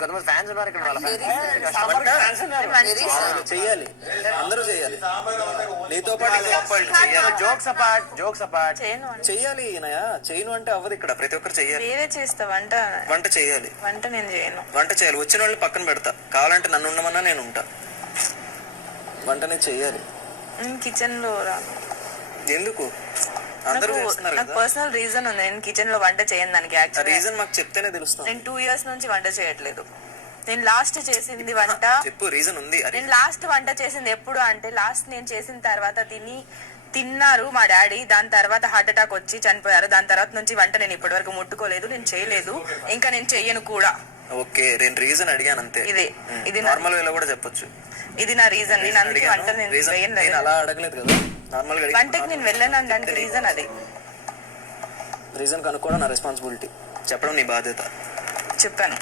కొంతమంది ఫ్యాన్స్ ఉన్నారు ఇక్కడ. చెయ్యాలి, అందరూ చెయ్యాలి. నీతో పాటు జోక్స్ అపార్ట్ చెయ్యాలి. చేయను అంటే అవ్వదు ఇక్కడ. ప్రతి ఒక్కరు చెయ్యాలి. చేస్తా వంట చెయ్యాలి. వంట నేను చేయను. వంట చేయాలి. వచ్చిన వాళ్ళని పక్కన పెడతా. కావాలంటే నన్ను ఉండమన్నా నేను ఉంటా. వంటనే చెయ్యాలి. కిచెన్ లో రాను. ఎందుకు? అందరూ చేస్తున్నారు నాకు పర్సనల్ రీజన్ ఉంది. నేను కిచెన్ లో వంట చేయను దానికి. రీజన్ మాకు చెప్తేనే తెలుస్తుంది. నేను 2 years నుంచి వంట చేయట్లేదు. నేను లాస్ట్ చేసింది వంట చెప్పు. రీజన్ ఉంది. నేను లాస్ట్ వంట చేసింది ఎప్పుడు అంటే, లాస్ట్ నేను చేసిన తర్వాత తిన్నారు మా డాడీ. దాని తర్వాత హార్ట్ అటాక్ వచ్చి చనిపోయారు. దాని తర్వాత నుంచి వంట నేను ఇప్పటి వరకు ముట్టుకోలేదు, నేను చేయలేదు, ఇంకా నేను చెయ్యను కూడా. ఓకే, నేను రీజన్ అడిగాను అంతే. ఇది నార్మల్ వేలో కూడా చెప్పొచ్చు. ఇది నా రీజన్. నేను అందుకే వంట నేను అలా అడగలేదు కదా. నార్మల్ గా వంటకి నేను వెళ్ళను అనడానికి రీజన్ అది. రీజన్ కనుక్కోవడం నా రెస్పాన్సిబిలిటీ. చెప్పడం నీ బాధ్యత. చెప్పాను.